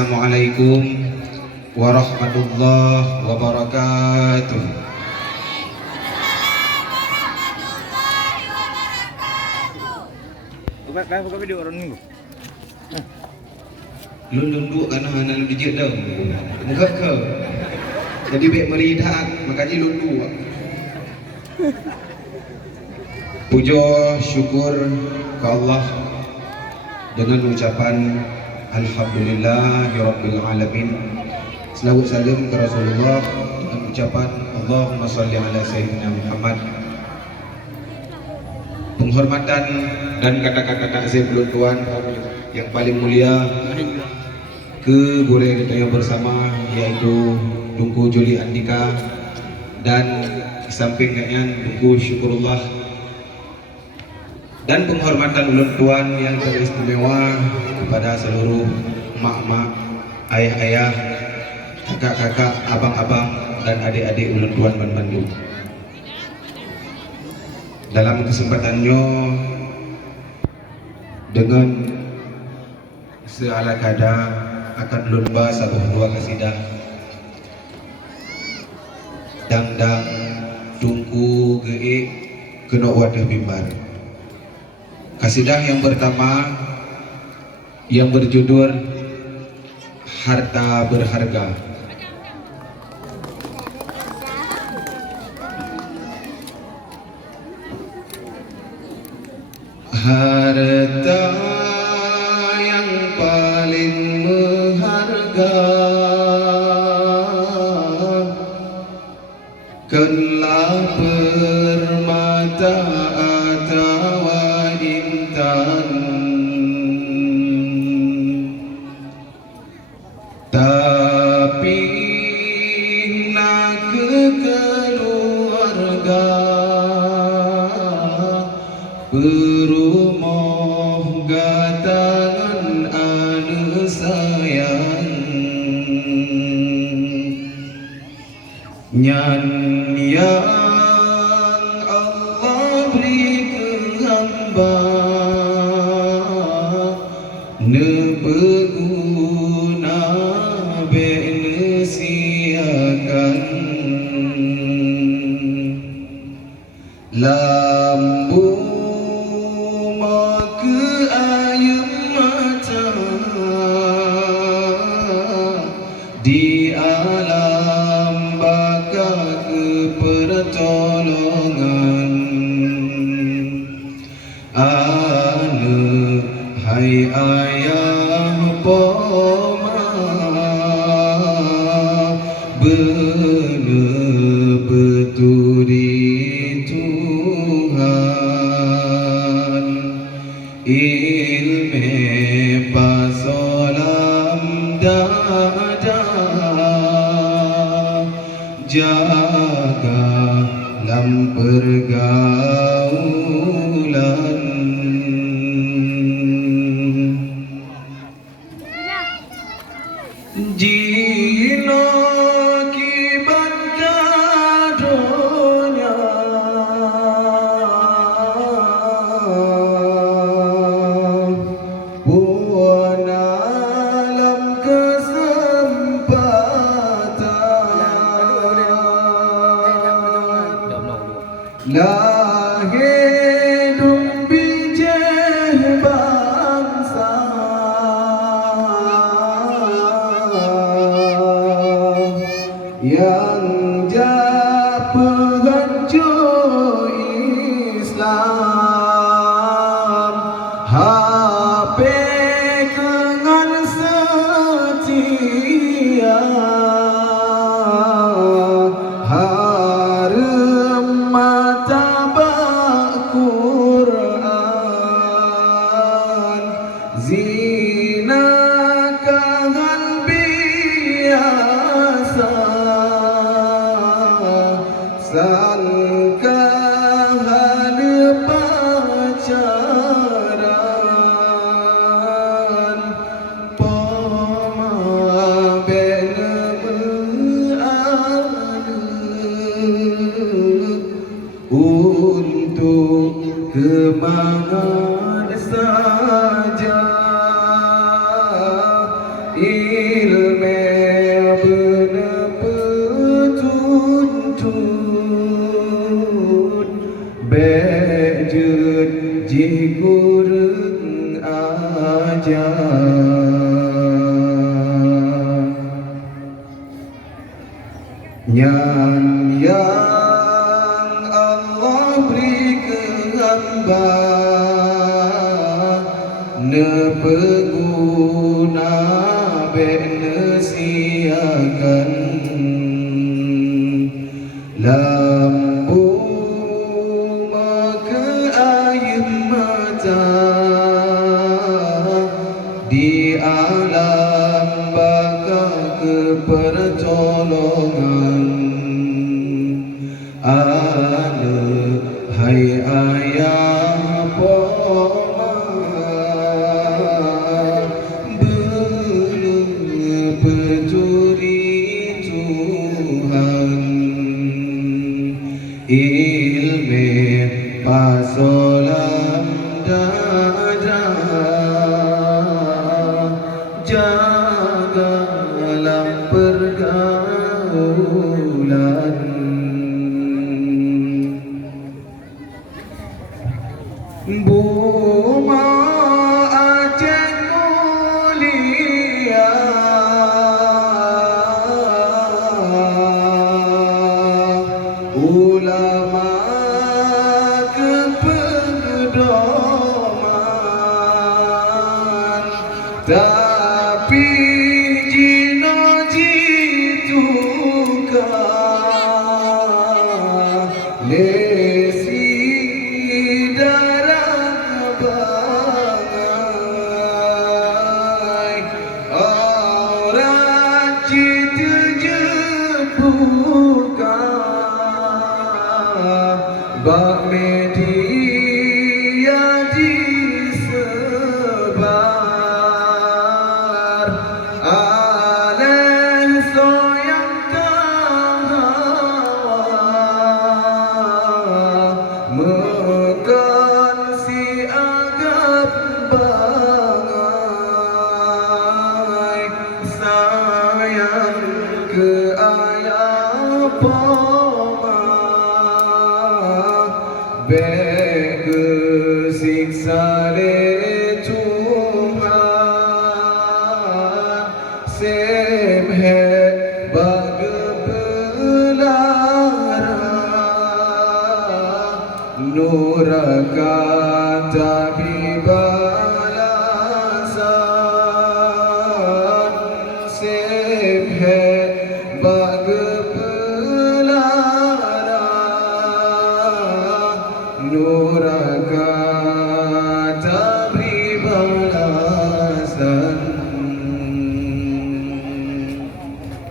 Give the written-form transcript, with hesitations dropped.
Assalamualaikum warahmatullahi wabarakatuh. Buka video orang minggu. Lu lembut kan anak lu dijek dah. Muka ke. Jadi baik meridak makanya lu dua. Puja syukur ke Allah dengan ucapan Alhamdulillahirabbil alamin. Selawat salam ke Rasulullah dengan ucapan Allahumma shalli ala sayyidina Muhammad. Penghormatan dan kata-kata takzim tuan yang paling mulia ke boleh kita yang bersama yaitu Tunku Juli Andika dan di samping kalian Tunku Syukurullah, dan penghormatan ulun tuan yang teristimewa kepada seluruh mak-mak, ayah-ayah, kakak-kakak, abang-abang dan adik-adik ulun tuan Bandung. Dalam kesempatannya dengan seala kada akan lomba sabuh dua kasidah dangdang tungku geik kena wadah mimbar. Kasidah yang pertama yang berjudul Harta Berharga. Harta yang paling berharga kenlah permata atau intan, tapi nak keluarga berumah gatangan anu sayang nyan yang Allah beri ke hamba ne berguna bene siakan lambu ke air mata di alam baka kepertolongan ane hai ayah poma bener betul di Tuhan ilme pasolam dada jaga lam pergaulan jino kiban kadonya buan alam kesempatan lahir bijih bangsa yang penghancur Islam HP dengan setia harem martabat Quran zina kangen biasa ilme bener petuntut bejut jikureng aja nyan yang Allah beri ke hamba ne pengguna bene siakan lampu maka air mata di alam baka kepertolongan ada hai ayah poma belum pencuri Tuhan ilme pasolam dada jagalah pergaulan Buma Aceh mulia ulama kepedoman tapi jino jituka lesi darah bangai orang jitu jepuka bak media disebar aleh soyang tahawa mekan si agap bangai sayang ke ayah poma bege siksa le Tuhan semhe bage pelara nuraka tapi balasan semhe bage pelara nuraka